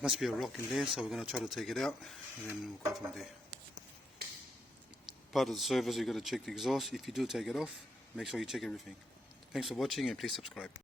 Must be a rock in there, so we're going to try to take it out and then we'll go from there. Part of the service, you've got to check the exhaust. If you do take it off, make sure you check everything. Thanks for watching and please subscribe.